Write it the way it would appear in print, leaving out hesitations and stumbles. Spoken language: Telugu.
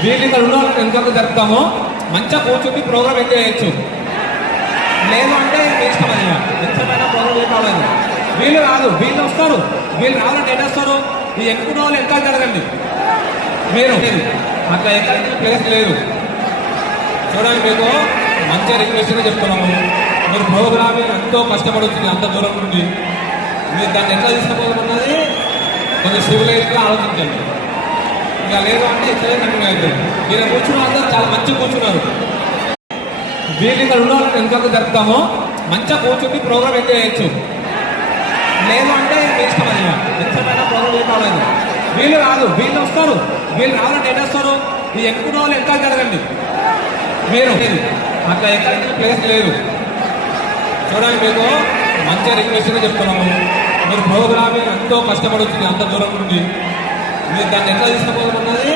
వీళ్ళు ఇక్కడ ఉన్న వాళ్ళకి ఎంతవరకు జరుపుతామో మంచిగా కూర్చుని ప్రోగ్రామ్ ఎంజాయ్ చేయొచ్చు. లేదు అంటే ఇష్టమైన ఎంతమైనా ప్రోగ్రామ్ కావాలి. వీళ్ళు రాదు, వీళ్ళు వస్తారు. వీళ్ళు రావాలంటే ఎటు వస్తారు? ఈ ఎక్కువ వాళ్ళు ఎంత జరగండి. మీరు అట్లా ఎక్కడికి ప్లేస్ లేదు. చూడండి, మీకు మంచిగా రిక్వెస్ట్గా చెప్తున్నాము. మీరు ప్రోగ్రామ్ ఎంతో కష్టపడుతుంది అంత దూరం నుండి. మీరు దాన్ని ఎట్లా తీసుకుపోతున్నది కొంచెం సివిలైజ్గా ఆలోచించండి. ఇంకా లేదు అంటే ఇక్కడే కంటిన్యూ అవుతుంది. మీరు కూర్చున్న అందరూ చాలా మంచిగా కూర్చున్నారు. వీళ్ళు ఇక్కడ ఉన్న వాళ్ళకి ఎంతవరకు జరుపుతామో మంచిగా కూర్చుని ప్రోగ్రామ్ ఎంజాయ్ చేయొచ్చు. లేదు అంటే ఇష్టమైన ఎంతమైనా ప్రోగ్రామ్ కావాలి. వీళ్ళు రాదు, వీళ్ళు వస్తారు. వీళ్ళు రావాలంటే ఎటు వస్తారు? ఈ ఎక్కువ వాళ్ళు ఎంత జరగండి. మీరు అట్లా ఎక్కడికి ప్లేస్ లేదు. చూడండి, మీకు మంచిగా రిక్వెస్ట్గా చెప్తున్నాము. మీరు ప్రోగ్రామ్ ఎంతో కష్టపడుతుంది అంత దూరం నుండి. మీరు దాన్ని ఎట్లా తీసుకుపోతున్నది